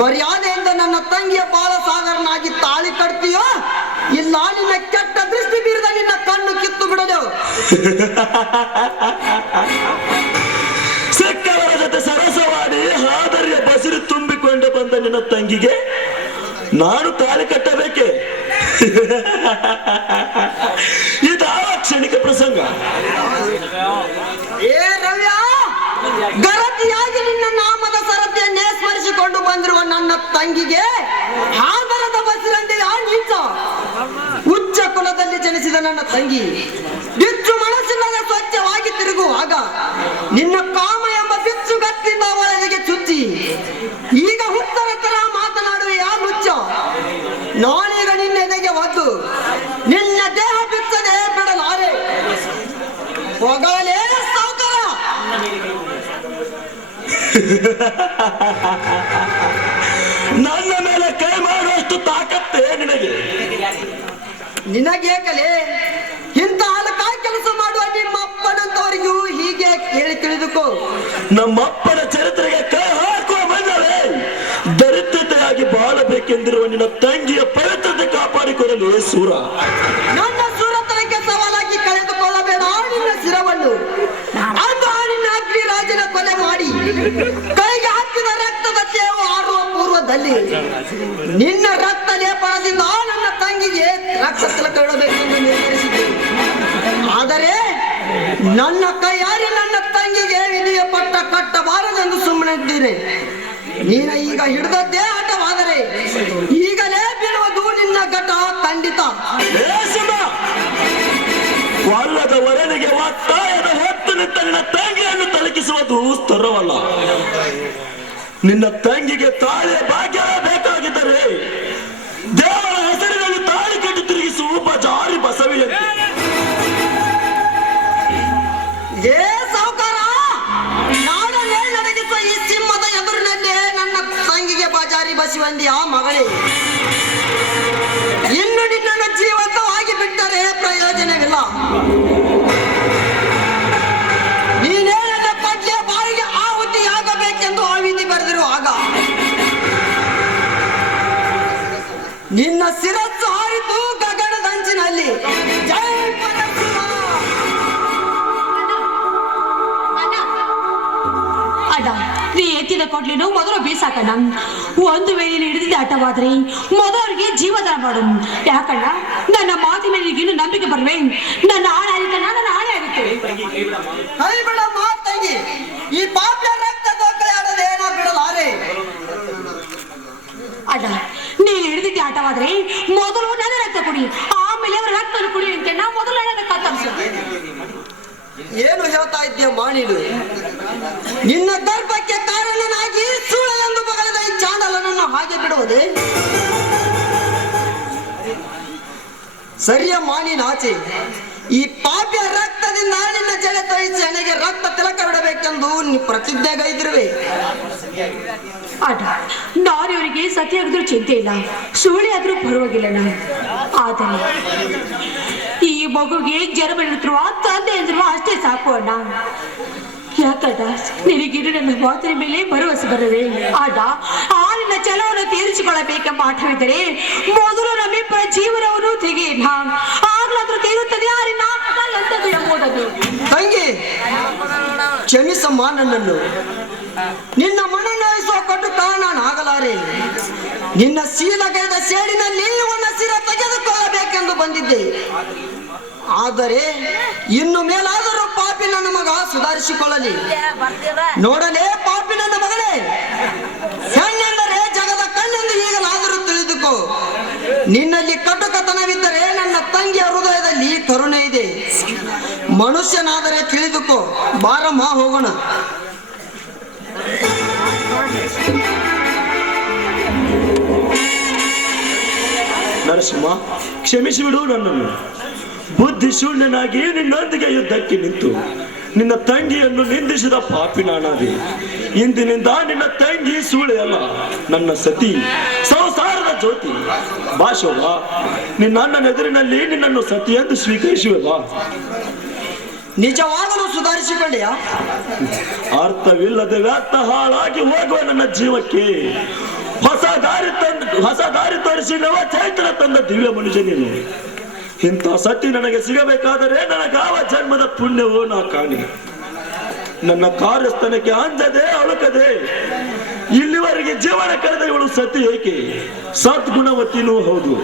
ಮರ್ಯಾದೆಯಿಂದ ನನ್ನ ತಂಗಿಯ ಬಾಳ ಸಾಗರನಾಗಿ ತಾಳಿ ಕಟ್ತೀಯೋ ಇಲ್ಲ ನಿನ್ನ ಕೆಟ್ಟ ದೃಷ್ಟಿ ಬೀರಿದ ನಿನ್ನ ಕಣ್ಣು ಕಿತ್ತು ಬಿಡೋದು. ಸಿಕ್ಕವರ ಜೊತೆ ಸರಸವಾಡಿ ಹಾದರಿಯ ಬಸಿರು ತುಂಬಿಕೊಂಡು ಬಂದ ನಿನ್ನ ತಂಗಿಗೆ ನಾನು ತಾಳಿ ಕಟ್ಟಬೇಕೆ? ಇದಾವ ಕ್ಷಣಿಕ ಪ್ರಸಂಗ. ಏ ರವ್ಯ, ಗರತಿಯಾಗಿ ನಿನ್ನ ನಾಮದ ಸರತಿಯನ್ನೇ ಸ್ಮರಿಸಿಕೊಂಡು ಬಂದಿರುವ ನನ್ನ ತಂಗಿಗೆ ಆದರದ ಬಸಿರಂತೆ ನೀಚ ಉಚ್ಚ ಕುಲದಲ್ಲಿ ಜನಿಸಿದ ನನ್ನ ತಂಗಿ ಬಿಚ್ಚು ಮನಸ್ಸಿಲ್ಲದೆ ಸ್ವಚ್ಛವಾಗಿ ತಿರುಗುವಾಗ ನಿನ್ನ ಕಾಮ ಎಂಬ ಬಿಚ್ಚು ಗತ್ತಿಂದ ಒಳಗೆ ಚುಚ್ಚಿ ಈಗ ಹುತ್ತರ ತರ ಮಾತನಾಡುವೆ ಆ ಮುಚ್ಚ. ನಾನೀಗ ನಿನ್ನ ಎದೆಗೆ ಒದ್ದು ನಿನ್ನ ದೇಹ ಬಿಚ್ಚದೆ ಬಿಡಲಾರೆ. ಹೋಗಲೇ ಸಾವುಕಾರ. ನನ್ನ ಮೇಲೆ ಕೈ ಮಾಡುವಷ್ಟು ತಾಕತ್ತೇ ನಿನಗೆ? ನಿನಗೇಕಲೇ ಇಂಥ ಹಲಕಾಯಿ ಕೆಲಸ ಮಾಡುವ ನಿಮ್ಮಪ್ಪನಂತವರಿಗೂ ಹೀಗೆ ಕೇಳಿ ತಿಳಿದುಕೋ. ನಮ್ಮಪ್ಪನ ಚರಿತ್ರೆಗೆ ಕೈ ಹಾಕುವ ಮನ್ನವೇ ದರಿದ್ರತೆಯಾಗಿ ಬಾಳಬೇಕೆಂದಿರುವ ನಿನ್ನ ತಂಗಿಯ ಪವಿತ್ರತೆ ಕಾಪಾಡಿಕೊಳ್ಳಲು ಸೂರ. ನನ್ನ ಸೂರತನಕ್ಕೆ ಸವಾಲಾಗಿ ಕಳೆದುಕೊಳ್ಳಬೇಡ ನಿನ್ನ ಶಿರವನ್ನು. ಅಂದು ನಿನ್ನ ಅಗ್ನಿ ರಾಜನ ಕೊಲೆ ಮಾಡಿ ಕೈಗೆ ಹಾಕಿದ ರಕ್ತದ ತೇವು ಆರುವ ಪೂರ್ವದಲ್ಲಿ ನಿನ್ನ ರಕ್ತ ಲೇಪನದಿಂದ ನನ್ನ ತಂಗಿಗೆ ರಕ್ತ ತಿಲಕ ಇಡಬೇಕೆಂದು ನಿರ್ಧರಿಸಿದ್ದೆ. ಆದರೆ ನನ್ನ ಕೈಯಾರಿ ನನ್ನ ತಂಗಿಗೆ ವಿಧಿಯ ಪಟ್ಟ ಕಟ್ಟಬಾರದೆಂದು ಸುಮ್ಮನಿದ್ದೇನೆ. ನೀನ ಈಗ ಹಿಡಿದದ್ದೇ ಆಟವಾದರೆ ಈಗಲೇ ಬೀಳುವುದು ನಿನ್ನ ಘಟ ಖಂಡಿತ. ವಲ್ಲದ ವರನಿಗೆ ಒತ್ತಾಯದ ಹೊತ್ತು ನಿಂತ ನಿನ್ನ ತಂಗಿಯನ್ನು ತಲುಕಿಸುವುದು ಸ್ತರವಲ್ಲ. ನಿನ್ನ ತಂಗಿಗೆ ತಾಳಿಯ ಭಾಗ್ಯ ಬೇಕಾಗಿದ್ದರೆ ದೇವರ ಹೆಸರಿನಲ್ಲಿ ತಾಳಿ ಕಟ್ಟಿ ತಿರುಗಿಸುವ ಬಜಾರಿ ಬಸವಿಯಂತೆ. ಏ ಸಾವುಕಾರ, ನಾಡನ್ನೇ ನಡೆಗಿಸುವ ಈ ಸಿಂಹದ ಎದುರಿನಲ್ಲೇ ನನ್ನ ತಂಗಿಗೆ ಬಾಜಾರಿ ಬಸವಂದಿಯ ಮಗಳೇ, ಇನ್ನು ನಿನ್ನನ್ನು ಜೀವಂತವಾಗಿ ಬಿಟ್ಟರೆ ಪ್ರಯೋಜನವಿಲ್ಲ. ನೀನೇ ನನ್ನ ಪಟ್ಲಿಯ ಬಾಯಿಗೆ ಆಹುತಿಯಾಗಬೇಕೆಂದು ಆವಿಧಿ ಬರೆದಿರುವಾಗ ನಿನ್ನ ಶಿರಸ್ಸು ಹಾರಿತು ಗಗನದಂಚಿನಲ್ಲಿ. ಜೈ ಪರಶಿವ. ಅಣ್ಣ, ನೀ ಎತ್ತಿದ ಕೊಡ್ಲಿನು ಮೊದಲು ಬೀಸಾಕಣ್ಣ. ಒಂದು ವೇಳೆ ಹಿಡಿದಿದ್ದ ಆಟವಾದ್ರೆ ಮೊದಲಿಗೆ ಜೀವದಾನ ಮಾಡು. ಯಾಕಣ್ಣ, ನನ್ನ ಮಾತಿ ಮೇಲೆ ಇನ್ನು ನಂಬಿಕೆ ಬರುವೆ. ನನ್ನ ಆಣೆ ಆಗುತ್ತಣ್ಣ, ನನ್ನ ಆಣೆ ಆಗುತ್ತೆ. ಕೈ ಬಿಡ ಮಾತಂಗಿ, ಈ ಪಾಪ್ಯ ರಕ್ತ ದೊಕ್ಕಲಾಡದೆ ನಾ ಬಿಡಲಾರೆ. ಅಣ್ಣ, ನೀನು ಹಿಡಿದಿದ್ದ ಆಟವಾದ್ರೆ ಮೊದಲು ನನ್ನ ರಕ್ತ ಕುಡಿ, ಆಮೇಲೆ ಅವರ ರಕ್ತ ಕುಡಿ ಅಂತ ನಾ ಮೊದಲು ನನ್ನ ಕತ್ತರಿಸು. ಏನು ಹೇಳ್ತಾ ಇದ್ದೀಯ ಮಾಣಿಡು? ನಿನ್ನ ಗರ್ಭಕ್ಕೆ ಕಾರಣನಾಗಿ ಸೂಳ ಎಂದು ಬಗಲಿದ ಈ ಚಾಂಡಲನನ್ನು ಹಾಗೆ ಬಿಡುವುದೇ? ಸರಿಯ ಮಾಣಿನಾಚೆ, ಈ ಪಾಪ್ಯ ರಕ್ತದಿಂದ ನಿನ್ನ ಜಲೆ ತೊಯಿಸಿ ನನಗೆ ರಕ್ತ ತಿಲಕ ಬಿಡಬೇಕೆಂದು ನೀ ಪ್ರತಿಜ್ಞೆಗೈದಿರುವೆ. ಅಣ್ಣ, ನಾನು ಇವರಿಗೆ ಸತಿಯಾಗಿದ್ರು ಚಿಂತೆ ಇಲ್ಲ, ಸುಳ್ಳಿ ಆದ್ರೂ ಪರವಾಗಿಲ್ಲ. ಆದರೆ ಈ ಮಗುಗೆ ಜನ್ಮ ನೀಡುತ್ತಿರುವ ತಂದೆ ಎಂದ್ರು ಅಷ್ಟೇ ಸಾಕು ಅಣ್ಣ. ಯಾಕಣ್ಣ, ನಿನಗಿರು ನನ್ನ ಮಾತಿನ ಮೇಲೆ ಭರವಸೆ ಬರದೆ ಅಣ್ಣ, ಆ ನಿನ್ನ ಛಲವನ್ನು ತೀರಿಸಿಕೊಳ್ಳಬೇಕೆಂಬ ಆಟವಿದ್ದರೆ ಮೊದಲು ನಮ್ಮಿಬ್ಬರ ಜೀವನವನ್ನು ತೆಗೆಯೋಣ. ಆಗ್ಲಾದ್ರೂ ತೀರುತ್ತದೆ ಯಾರಿನ ಎಂತದ್ದು ಎಂಬುದನ್ನು. ತಂಗಿ, ಕ್ಷಮಿಸಮ್ಮ ನನ್ನನ್ನು. ನಿನ್ನ ಮನನೊಯಿಸುವ ಕಟುಕ ನಾನು ಆಗಲಾರೆ. ನಿನ್ನ ಶೀಲಗೈದ ಸೇಡಿನಲ್ಲಿ ಇವನ ಶಿರ ತೆಗೆದುಕೊಳ್ಳಬೇಕೆಂದು ಬಂದಿದ್ದೆ. ಆದರೆ ಇನ್ನು ಮೇಲಾದರೂ ಪಾಪಿ ನನ್ನ ಮಗ ಸುಧಾರಿಸಿಕೊಳ್ಳಲಿ. ನೋಡಲೇ ಪಾಪಿ ನನ್ನ ಮಗಳೇ, ಹೆಣ್ಣೆಂದರೆ ಜಗದ ಕಣ್ಣೆಂದು ಈಗಲಾದರೂ ತಿಳಿದುಕೋ. ನಿನ್ನಲ್ಲಿ ಕಟುಕತನವಿದ್ದರೆ ನನ್ನ ತಂಗಿಯ ಹೃದಯದಲ್ಲಿ ಕರುಣೆ ಇದೆ. ಮನುಷ್ಯನಾದರೆ ತಿಳಿದುಕೋ. ಬಾರಮ್ಮ ಹೋಗೋಣ. ನರಸಿಂಹ, ಕ್ಷಮಿಸಿಬಿಡು ನನ್ನನ್ನು. ಬುದ್ಧಿ ಶೂನ್ಯನಾಗಿ ನಿನ್ನೊಂದಿಗೆ ಯುದ್ಧಕ್ಕೆ ನಿಂತು ನಿನ್ನ ತಂಗಿಯನ್ನು ನಿಂದಿಸಿದ ಪಾಪಿ ನಾನಾದೆ. ಇಂದಿನಿಂದ ನಿನ್ನ ತಂಗಿ ಸೂಳೆಯಲ್ಲ, ನನ್ನ ಸತಿ, ಸಂಸಾರದ ಜ್ಯೋತಿ. ಭಾಷವ, ನಿನ್ನ ಅಣ್ಣನ ಎದುರಿನಲ್ಲಿ ನಿನ್ನನ್ನು ಸತಿ ಎಂದು ಸ್ವೀಕರಿಸುವ. ನಿಜವಾಗಲೂ ಸುಧಾರಿಸಿಕೊಂಡೆಯಾ? ಅರ್ಥವಿಲ್ಲದೆ ವ್ಯರ್ಥ ಹಾಳಾಗಿ ಹೋಗುವ ನನ್ನ ಜೀವಕ್ಕೆ ಹೊಸ ದಾರಿ ತೋರಿಸಿ ನವ ಚೈತನ್ಯ ತಂದ ದಿವ್ಯ ಮನುಷ್ಯ ನೀನು. ಇಂಥ ಸತ್ಯ ನನಗೆ ಸಿಗಬೇಕಾದರೆ ನನಗಾವ ಜನ್ಮದ ಪುಣ್ಯವೋ ನಾ ಕಾಣಿ. ನನ್ನ ಕಾರ್ಯಸ್ಥಾನಕ್ಕೆ ಅಂಜದೆ ಅಳುಕದೆ ಇಲ್ಲಿವರೆಗೆ ಜೀವನ ಕಳೆದ ಇವಳು ಸತಿ ಏಕೆ? ಸದ್ಗುಣವತಿನೂ ಹೌದು.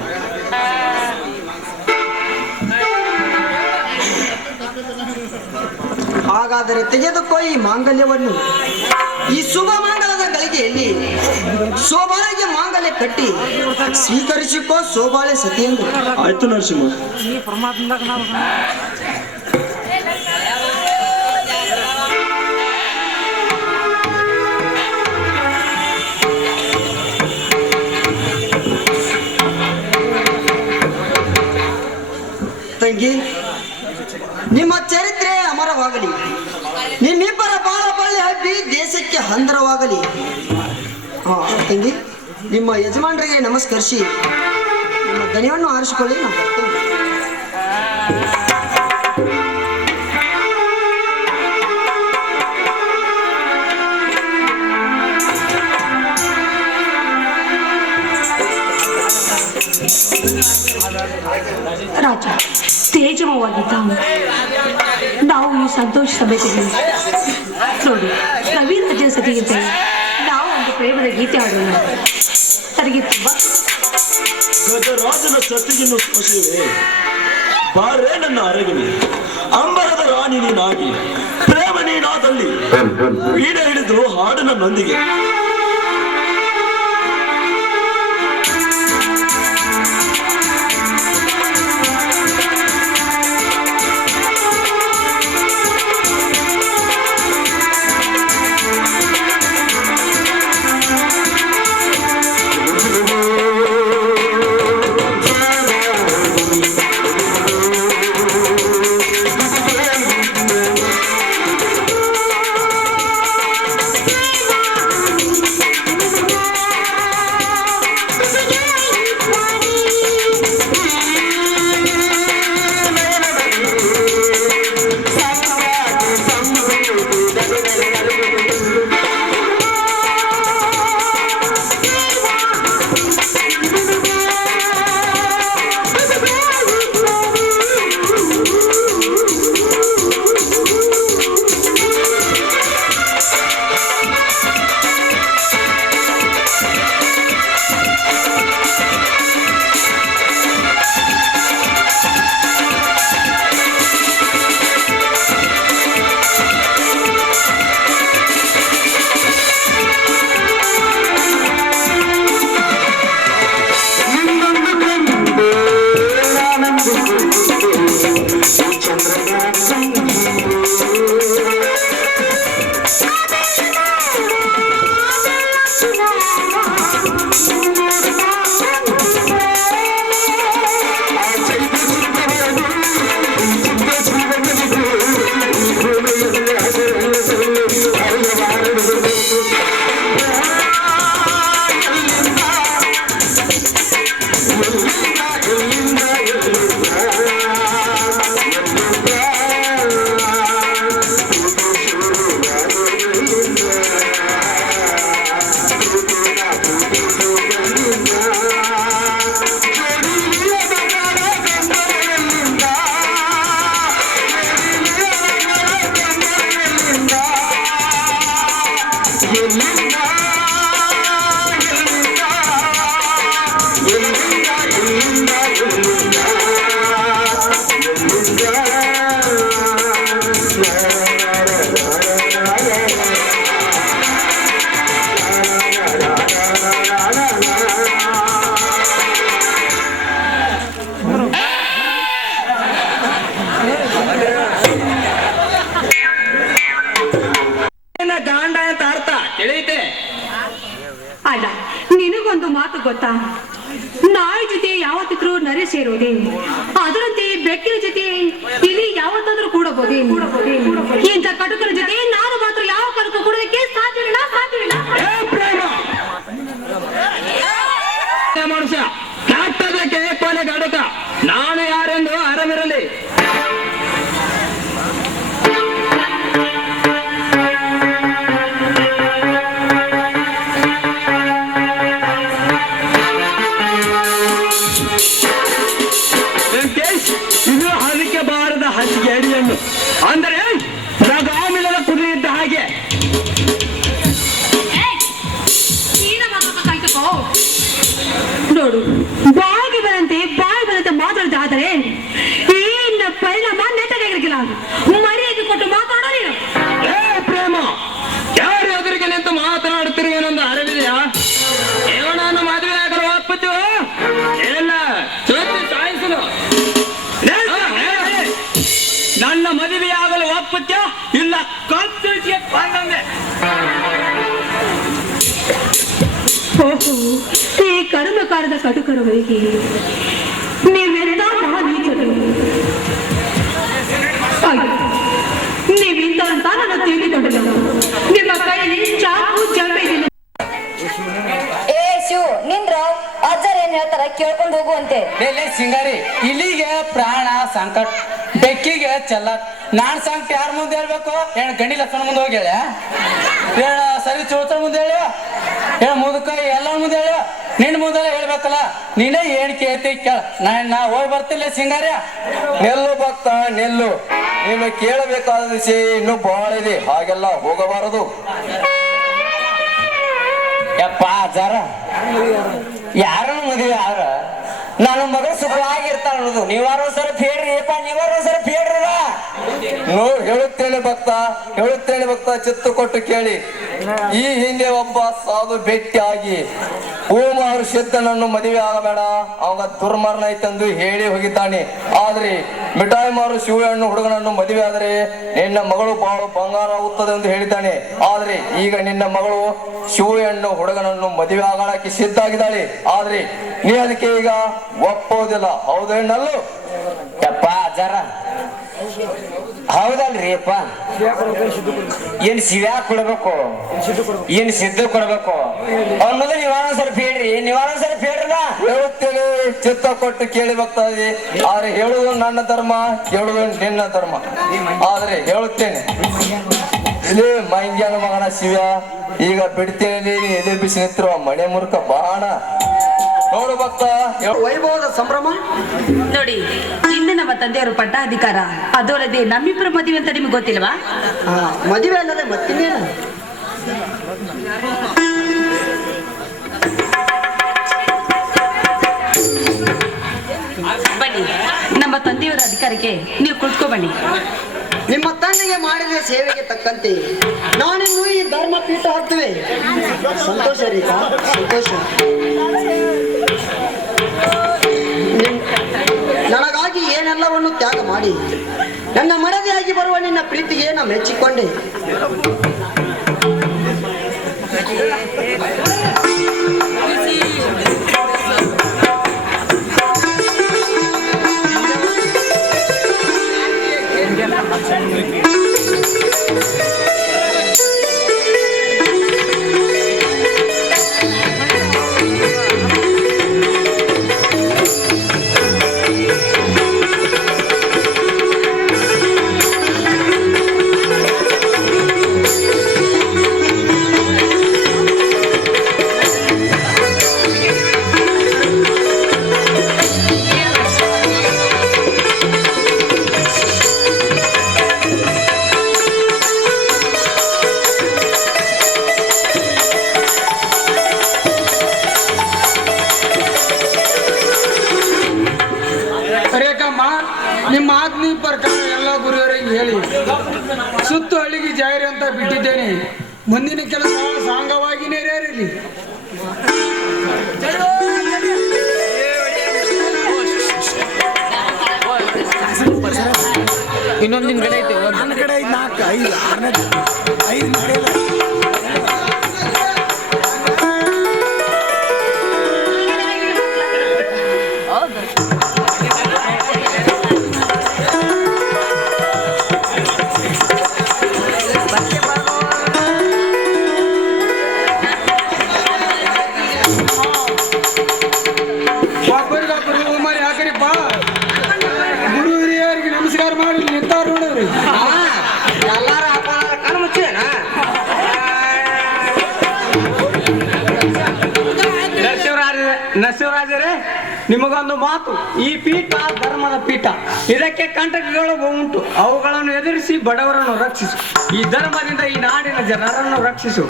ಹಾಗಾದರೆ ತೆಗೆದುಕೋ ಈ ಮಾಂಗಲ್ಯವನ್ನು. ಈ ಶುಭ ಮಂಗಲದ ಗಳಿಗೆಯಲ್ಲಿ ಶೋಭಾಳಿಗೆ ಮಾಂಗಲ್ಯ ಕಟ್ಟಿ ಸ್ವೀಕರಿಸಿಕೋ ಶೋಭಾಳೆ ಸತಿ ಎಂದು. ಆಯ್ತು ನರಸಿಂಹ. ತಂಗಿ, ನಿಮ್ಮ ಚರಿತ್ರೆ ಅಮರವಾಗಲಿ. ನಿಮ್ಮಿಬ್ಬರ ಬಾಳ ಬಳ್ಳಿ ಹಬ್ಬಿ ದೇಶಕ್ಕೆ ಹಂದರವಾಗಲಿ. ತಂಗಿ, ನಿಮ್ಮ ಯಜಮಾನರಿಗೆ ನಮಸ್ಕರಿಸಿ ನಿಮ್ಮ ದನಿಯನ್ನು ಆರಿಸಿಕೊಳ್ಳಿ. ನಾವು ಬರ್ತೇವೆ. ರಾಜ ತೇಜವಾಗಿದ್ದ ನಾವು ಈ ಸಂತೋಷ ಸಭೆಯಲ್ಲಿ ನೋಡಿ ಕವಿರಾಜ ಸತಿಗಿಂತ ನಾವು ಒಂದು ಪ್ರೇಮದ ಗೀತೆ ಆಡೋಣ. ನನಗೆ ತುಂಬಾ ಗಜರಾಜನ ಸತಿಯನ್ನು ಸ್ಪರ್ಶಿವೆ ಬಾರೇ ನನ್ನ ಅರಗಿನಿ. ಅಂಬರದ ರಾಣಿ ನೀನಾಗಿ ಪ್ರೇಮ ನೀನಾದಲ್ಲಿ ವೀಣೆ ಹಿಡಿದ್ರು ಹಾಡು ನನ್ನೊಂದಿಗೆ. ಅಲ್ಲ, ನಿನಗೊಂದು ಮಾತು ಗೊತ್ತಾ? ನಾಯಿ ಜೊತೆ ಯಾವತ್ತಿದ್ರು ನರೆ ಸೇರೋದೆ, ಅದರಂತೆ ಬೆಕ್ಕಿನ ಜೊತೆ ಇಲಿ ಯಾವತ್ತಾದ್ರೂ ಕೂಡಬಹುದೇ? ಇಂಥ ಕಟುಕರ ಜೊತೆ ನಾನು ಮಾತ್ರ ಯಾವ ಕಾಲಕ್ಕೂ ಕೂಡೋದಕ್ಕೆ ಸಾಧ್ಯವಿಲ್ಲ. ಮನುಷ್ಯ ಕಾಟದಕ್ಕೆ ಕೊನೆ ಗಡಕ ನಾನು ಯಾರೆಂದು ಆರಾಮಿರಲಿ. ನಾನು ಮರ್ಯಾದೆ ಕೊಟ್ಟು ಮಾತಾಡೋ ನೀನು. ಏ ಪ್ರೇಮ, ಯಾರು ಎದುರಿಗೆ ನಿಂತು ಮಾತನಾಡುತ್ತೀರಿ ಏನೊಂದು ಅರಿವಿದೆಯಾ? ಏನೋ ನಾನು ಮದುವೆ ಆಗಲು ಒಪ್ಪತ್ತು ಇಲ್ಲ ಸುತ್ತಿ ಸಾಯಿಸಲು. ನನ್ನ ಮದುವೆ ಆಗಲು ಒಪ್ಪತ್ಯ ಇಲ್ಲ ಕತ್ತುಗೆ ಬಂದಂದೆ. ಓಹೋ, ಈ ಕರ್ಮಕಾರದ ಕಟುಕರುಗಳಿಗೆ ನೀವೆಲ್ಲ ಮಹಾನೀಚರು. ನೀವಿಂದ ಅಂತ ನನ್ನ ತಿಳಿದುಕೊಂಡನು. ನಿಮ್ಮ ಕೈಯಲ್ಲಿ ಚಾಕು ಜಂಬೆ ಇದೆ. ಏ ಶಿವ್ ನಿಂದ್ರ ಅಜ್ಜರ್ ಏನ್ ಹೇಳ್ತಾರ ಕೇಳ್ಕೊಂಡು ಹೋಗುವಂತೆ. ಲೇ ಸಿಂಗಾರಿ, ಇಲ್ಲಿಗೆ ಪ್ರಾಣ ಸಂಕಟ, ಬೆಕ್ಕಿಗೆ ಚೆಲ್ಲಕ್. ನಾನ್ ಸಂಕಟ ಯಾರ ಮುಂದೆ ಹೇಳ್ಬೇಕು? ಏನ್ ಗಂಡಿ ಲಕ್ಷಣ ಮುಂದೆ ಹೋಗಿ ಹೇಳ, ಏನ ಸರಿ ಚೋತ್ರ ಮುಂದೆ ಹೇಳ, ಏನ ಮುದುಕ ಎಲ್ಲ ಮುಂದೆ ಹೇಳ, ನಿನ್ ಮುಂದೆ ಹೇಳ್ಬೇಕಲ್ಲ. ನೀನೇ ಏನ್ ಕೇಳ್ತಿ ಕೇಳ, ನಾ ಹೋಗಿ ಬರ್ತಿಲ್ಲ ಸಿಂಗಾರಿ. ನೆಲ್ಲು ಭಕ್ತ ನೆಲ್ಲು, ನೀನು ಕೇಳಬೇಕಾದ ವಿಷಯ ಇನ್ನೂ ಬಹಳ ಇದೆ, ಹಾಗೆಲ್ಲ ಹೋಗಬಾರದು. ಯಪ್ಪ ಅಜ್ಜಾರ, ಯಾರನ್ನು ಮದುವೆ ಆದ್ರ ನನ್ನ ಮಗ ಸುಖವಾಗಿರ್ತಾಳ ಅನ್ನೋದು ನೀವಾರು ಸ್ವಲ್ಪ ಹೇಳ್ರಿ ಅಪ್ಪ, ನೀವಾರು ಸ್ವಲ್ಪ ಹೇಳ್ರಲ್ಲ. ಹೇಳುತ್ತೇನೆ ಭಕ್ತ, ಚಿತ್ತು ಕೊಟ್ಟು ಕೇಳಿ. ಈ ಹಿಂದೆ ಒಬ್ಬ ಸಾಧು ಭೇಟಿಯಾಗಿ ಓಮಾರು ಸಿದ್ಧನನ್ನು ಮದುವೆ ಆಗಬೇಡ, ಅವಾಗ ದುರ್ಮರಣ ಐತೆಂದು ಹೇಳಿ ಹೋಗಿದ್ದಾನೆ. ಆದ್ರೆ ಮಿಠಾಯಿ ಮಾರು ಶಿವಹಣ್ಣು ಹುಡುಗನನ್ನು ಮದುವೆ ಆದರೆ ನಿನ್ನ ಮಗಳು ಬಾಳು ಬಂಗಾರ ಆಗುತ್ತದೆ ಎಂದು ಹೇಳಿದ್ದಾನೆ. ಆದ್ರೆ ಈಗ ನಿನ್ನ ಮಗಳು ಶಿವಹಣ್ಣು ಹುಡುಗನನ್ನು ಮದುವೆ ಆಗಕ್ಕೆ ಸಿದ್ಧ ಆಗಿದ್ದಾಳೆ. ಆದ್ರೆ ನೀ ಅದಕ್ಕೆ ಈಗ ಒಪ್ಪೋದಿಲ್ಲ, ಹೌದೇನಲ್ಲೂ? ಯಪ್ಪ ಅಜ್ಜಾರ, ಹೌದಲ್ರಿ ಅಪ್ಪ. ಏನ್ ಶಿವ್ಯಾ ಕೊಡ್ಬೇಕು, ಏನ್ ಸಿದ್ಧ ಕೊಡ್ಬೇಕು ಅನ್ನೋದು ನೀವಾರ ಸ್ವಲ್ಪ ಹೇಳ್ರಲ್ಲ. ಹೇಳುತ್ತೇನೆ, ಚಿತ್ತ ಕೊಟ್ಟು ಕೇಳಿ ಬರ್ತಾ ಇದೆ. ಆದ್ರೆ ಹೇಳುವುದು ನನ್ನ ಧರ್ಮ, ಹೇಳುವುದು ನಿನ್ನ ಧರ್ಮ. ಆದ್ರೆ ಹೇಳುತ್ತೇನೆ, ಇದೇ ಮಂಗ್ಯಾನ ಮಗನ ಶಿವ ಈಗ ಬಿಡ್ತೇನೆ, ಎದೆ ಬಿಸಿ ನಿಂತಿರುವ ಮನೆ ಮುರುಕ ಬಾಣ ನೋಡು ಭಕ್ತ. ವೈಭವದ ಸಂಭ್ರಮ ನೋಡಿ, ಇಂದು ನಮ್ಮ ತಂದೆಯವರು ಪಟ್ಟಾಧಿಕಾರ, ಅದು ಅಲ್ಲದೆ ನಮ್ಮಿಬ್ಬರ ಮದುವೆ ಅಂತ ನಿಮ್ಗೆ ಗೊತ್ತಿಲ್ವಾ? ಮದುವೆ ಅಲ್ಲದೆ ಮತ್ತಿನ್ನೇನು? ಬನ್ನಿ, ನಮ್ಮ ತಂದೆಯವರ ಅಧಿಕಾರಕ್ಕೆ ನೀವು ಕುಳಿತುಕೋ ಬನ್ನಿ. ನಿಮ್ಮ ತಂದೆಗೆ ಮಾಡಿದ ಸೇವೆಗೆ ತಕ್ಕಂತೆ ನಾನಿನ್ನು ಈ ಧರ್ಮ ಪೀಠ ಹತ್ತುವೆ. ಸಂತೋಷ ರೀತಾ, ಸಂತೋಷ. ನನಗಾಗಿ ಏನೆಲ್ಲವನ್ನು ತ್ಯಾಗ ಮಾಡಿ ನನ್ನ ಮಡದಿಯಾಗಿ ಬರುವ ನಿನ್ನ ಪ್ರೀತಿಗೆ ನಾ ಮೆಚ್ಚಿಕೊಂಡೆ. ನಿಮ್ಮ ಆಜ್ಞೆ ಪ್ರಕಾರ ಎಲ್ಲ ಗುರುವರಿಗೆ ಹೇಳಿ ಸುತ್ತು ಹಳ್ಳಿಗೆ ಜಾರಿ ಅಂತ ಬಿಟ್ಟಿದ್ದೇನೆ. ಮುಂದಿನ ಕೆಲಸ ಸಾಂಗವಾಗಿ ನೆರವೇರಲಿ. ಇನ್ನೊಂದು ನಿನ್ ಕಡೆ ಐತೆ, ನನ್ನ ಕಡೆ 4 5 6 5 ನರಸಿಂಹರಾಜರೇ, ನಿಮಗೊಂದು ಮಾತು. ಈ ಪೀಠ ಧರ್ಮದ ಪೀಠ, ಇದಕ್ಕೆ ಕಂಟಕಗಳು ಉಂಟು. ಅವುಗಳನ್ನು ಎದುರಿಸಿ ಬಡವರನ್ನು ರಕ್ಷಿಸು. ಈ ಧರ್ಮದಿಂದ ಈ ನಾಡಿನ ಜನರನ್ನು ರಕ್ಷಿಸು.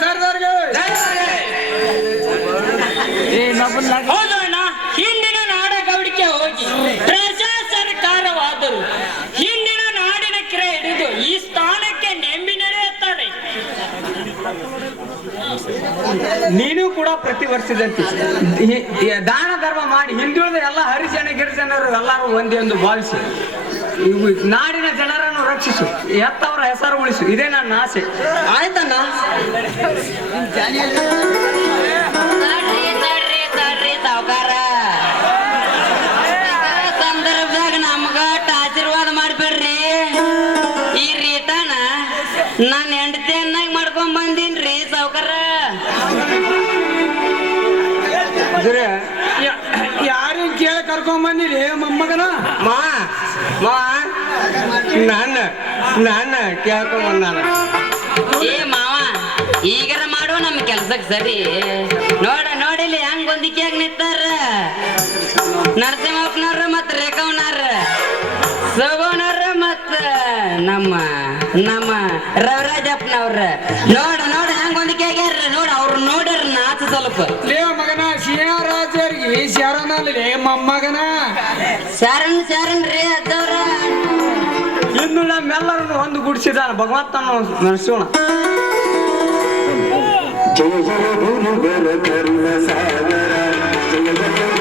ಸರ್ದಾರ್ಗೆ ನೀನು ಕೂಡ ಪ್ರತಿ ವರ್ಷದಂತೆ ದಾನ ಧರ್ಮ ಮಾಡಿ ಹಿಂದುಳಿದ ಎಲ್ಲ ಹರಿಜನ ಗಿರಿಜನರು ಎಲ್ಲರೂ ಒಂದೇ ಎಂದು ಭಾವಿಸಿ ಇವು ನಾಡಿನ ಜನರನ್ನು ರಕ್ಷಿಸು, ಎತ್ತವರ ಹೆಸರು ಉಳಿಸು, ಇದೇ ನನ್ನ ಆಸೆ. ಆಯ್ತಣ್ಣ. ಸಾವುಕಾರ ಸಂದರ್ಭದಾಗ ನಮ್ಗ ಆಶೀರ್ವಾದ ಮಾಡ್ಬೇಡ್ರಿ. ಈ ರೀತನ ನಾನು ಹೆಂಡತಿಯನ್ನಾಗಿ ಮಾಡ್ಕೊಂಡ್ ಬಂದೀನ್ರಿ ಸಾವುಕಾರ. ಯಾರೇನ್ ಕೇಳ ಕರ್ಕೊಂಡ್ ಬಂದಿರಿ ಮೊಮ್ಮಗನ? ನಾನು ಕೇಳ್ಕೊಂಡ್ ಬಂದಾನ. ಏ ಮಾವ, ಈಗರ ಮಾಡುವ ನಮ್ ಕೆಲ್ಸಕ್ ಸರಿ. ನೋಡಿಲಿ ಹೆಂಗ್ ಹೊಂದಿಕೆಯಾಗ ನಿಂತಾರ ನರಸಿಂಹಪ್ಪನವ್ರ ಮತ್ ರೇಖವನಾರ, ಸೋಬವನವ್ರ ಮತ್ತ ನಮ್ಮ ರವಿರಾಜಪ್ಪನವ್ರ. ನೋಡ ಹೆಂಗ್ ಹೊಂದಿಕೆ ಆಗ್ಯಾರ. ಅವ್ರು ನೋಡ್ಯಾರ ನಾಚ ಸ್ವಲ್ಪ. ಲೇ ಮಗನ, ಶಿವರಾಜರಿಗೆ ಶರಣಲ್ಲಿ ಮೊಮ್ಮಗನ. ಶರಣ್ ರೀ ಅಜ್ಜವ್ರ. ಇನ್ನು ನಮ್ಮೆಲ್ಲರನ್ನು ಒಂದು ಗುಡಿಸಿದಾನ ಭಗವಂತನ ನರಸಿಂಹ. ಜಯ ಜಯ ಗುರುಗಳ ಕರುಣ ಸಾಗರ, ಜಯ ಜಯ